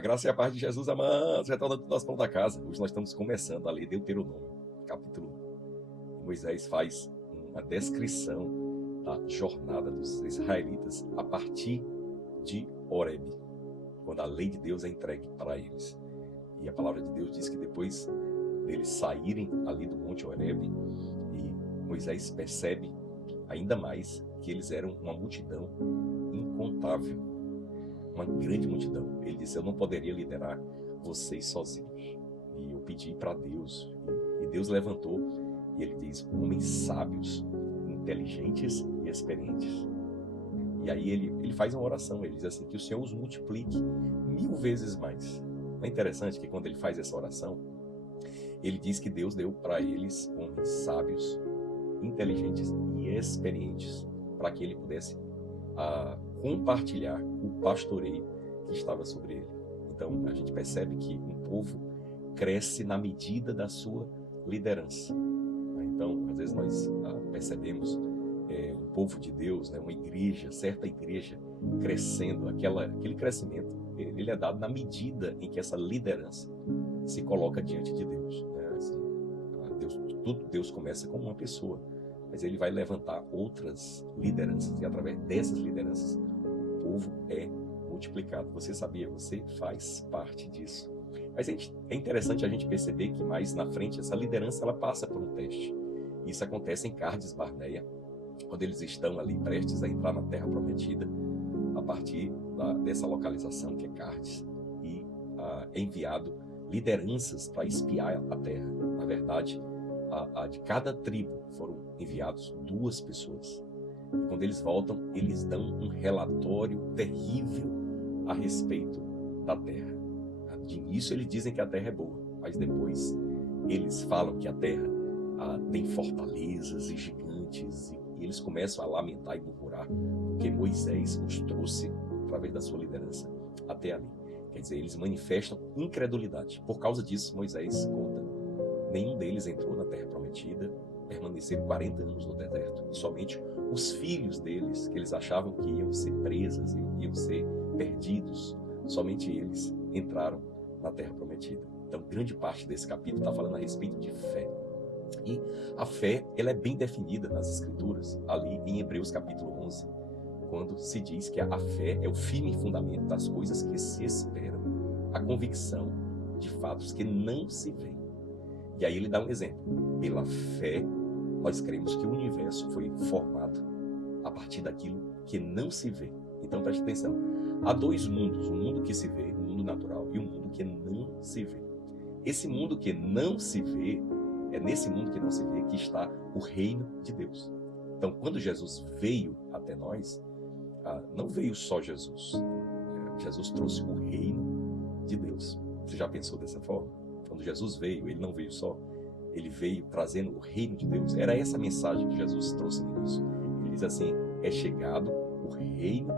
A graça e a paz de Jesus, amados, retornando nós pão da casa. Hoje nós estamos começando a ler Deuteronômio, capítulo 1. Moisés faz uma descrição da jornada dos israelitas a partir de Horebe, quando a lei de Deus é entregue para eles. E a palavra de Deus diz que depois deles saírem ali do monte Horebe, e Moisés percebe ainda mais que eles eram uma multidão incontável, uma grande multidão. Ele disse: eu não poderia liderar vocês sozinhos. E eu pedi para Deus, e Deus levantou, e ele diz: homens sábios, inteligentes e experientes. E aí ele faz uma oração, ele diz assim: que o Senhor os multiplique 1000 vezes mais. Não é interessante que quando ele faz essa oração, ele diz que Deus deu para eles homens sábios, inteligentes e experientes, para que ele pudesse compartilhar o pastoreio que estava sobre ele. Então a gente percebe que um povo cresce na medida da sua liderança. Então às vezes nós percebemos um povo de Deus, uma igreja, certa igreja crescendo, aquele crescimento, ele é dado na medida em que essa liderança se coloca diante de Deus. Deus começa com uma pessoa, mas ele vai levantar outras lideranças, e através dessas lideranças o povo é multiplicado. Você sabia? Você faz parte disso. Mas é interessante a gente perceber que mais na frente essa liderança ela passa por um teste. Isso acontece em Cádiz Barneia, quando eles estão ali prestes a entrar na Terra Prometida, a partir dessa localização que é Cádiz, e é enviado lideranças para espiar a terra. Na verdade, de cada tribo foram enviados 2 pessoas. E quando eles voltam, eles dão um relatório terrível a respeito da terra. De início eles dizem que a terra é boa, mas depois eles falam que a terra tem fortalezas e gigantes, e eles começam a lamentar e murmurar, porque Moisés os trouxe, através da sua liderança, até ali. Quer dizer, eles manifestam incredulidade. Por causa disso, Moisés conta: nenhum deles entrou na Terra Prometida, permaneceram 40 anos no deserto. E somente os filhos deles, que eles achavam que iam ser presas, iam ser perdidos, somente eles entraram na Terra Prometida. Então, grande parte desse capítulo está falando a respeito de fé. E a fé, ela é bem definida nas Escrituras, ali em Hebreus capítulo 11, quando se diz que a fé é o firme fundamento das coisas que se esperam, a convicção de fatos que não se veem. E aí ele dá um exemplo: pela fé nós cremos que o universo foi formado a partir daquilo que não se vê. Então preste atenção, há 2 mundos: um mundo que se vê, um mundo natural, e um mundo que não se vê. Esse mundo que não se vê, é nesse mundo que não se vê que está o reino de Deus. Então quando Jesus veio até nós, não veio só Jesus. Jesus trouxe o reino de Deus. Você já pensou dessa forma? Quando Jesus veio, ele não veio só, ele veio trazendo o reino de Deus. Era essa a mensagem que Jesus trouxe no início. Ele diz assim: é chegado o reino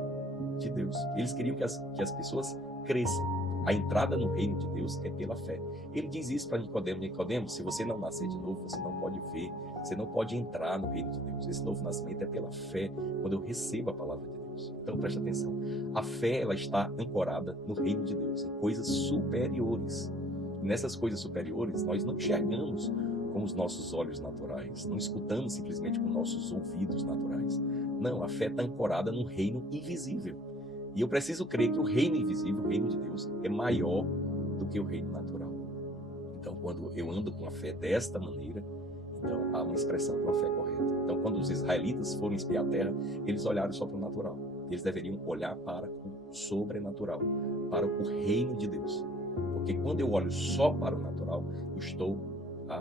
de Deus. Eles queriam que as pessoas crescem. A entrada no reino de Deus é pela fé. Ele diz isso para Nicodemo: Nicodemo, se você não nascer de novo, você não pode ver, você não pode entrar no reino de Deus. Esse novo nascimento é pela fé, quando eu recebo a palavra de Deus. Então preste atenção, a fé ela está ancorada no reino de Deus, em coisas superiores. E nessas coisas superiores nós não enxergamos com os nossos olhos naturais, não escutamos simplesmente com nossos ouvidos naturais. Não, a fé está ancorada no reino invisível. E eu preciso crer que o reino invisível, o reino de Deus, é maior do que o reino natural. Então, quando eu ando com a fé desta maneira, então há uma expressão de uma fé correta. Então, quando os israelitas foram espiar a terra, eles olharam só para o natural. Eles deveriam olhar para o sobrenatural, para o reino de Deus. Porque quando eu olho só para o natural, eu estou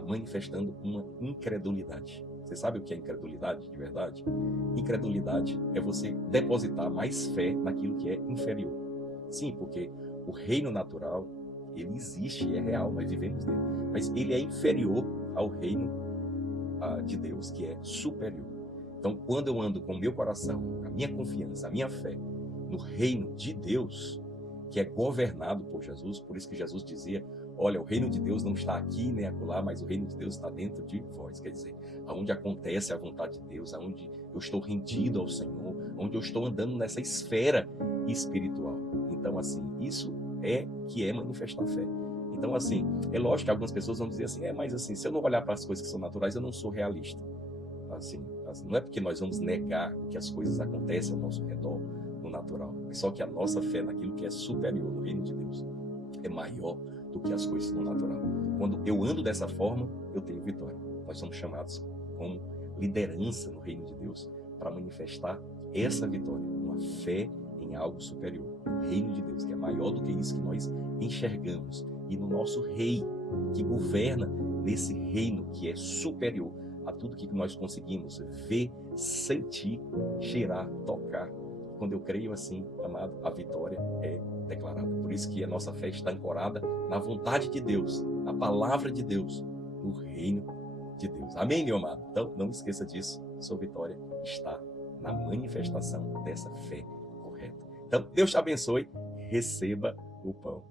manifestando uma incredulidade. Você sabe o que é incredulidade de verdade? Incredulidade é você depositar mais fé naquilo que é inferior. Sim, porque o reino natural, ele existe, é real, nós vivemos nele. Mas ele é inferior ao reino de Deus, que é superior. Então, quando eu ando com o meu coração, a minha confiança, a minha fé no reino de Deus, que é governado por Jesus, por isso que Jesus dizia: olha, o reino de Deus não está aqui nem acolá, mas o reino de Deus está dentro de vós. Quer dizer, aonde acontece a vontade de Deus, aonde eu estou rendido ao Senhor, onde eu estou andando nessa esfera espiritual. Então, assim, isso que é manifestar a fé. Então, assim, é lógico que algumas pessoas vão dizer assim, mas assim, se eu não olhar para as coisas que são naturais, eu não sou realista. Assim, não é porque nós vamos negar que as coisas acontecem ao nosso redor no natural, mas só que a nossa fé naquilo que é superior no reino de Deus é maior do que as coisas no natural. Quando eu ando dessa forma, eu tenho vitória. Nós somos chamados como liderança no reino de Deus para manifestar essa vitória, uma fé em algo superior, no reino de Deus, que é maior do que isso que nós enxergamos, e no nosso rei, que governa nesse reino que é superior a tudo que nós conseguimos ver, sentir, cheirar, tocar. Quando eu creio assim, amado, a vitória é declarada. Por isso que a nossa fé está ancorada na vontade de Deus, na palavra de Deus, no reino de Deus. Amém, meu amado? Então, não esqueça disso. Sua vitória está na manifestação dessa fé correta. Então, Deus te abençoe. Receba o pão.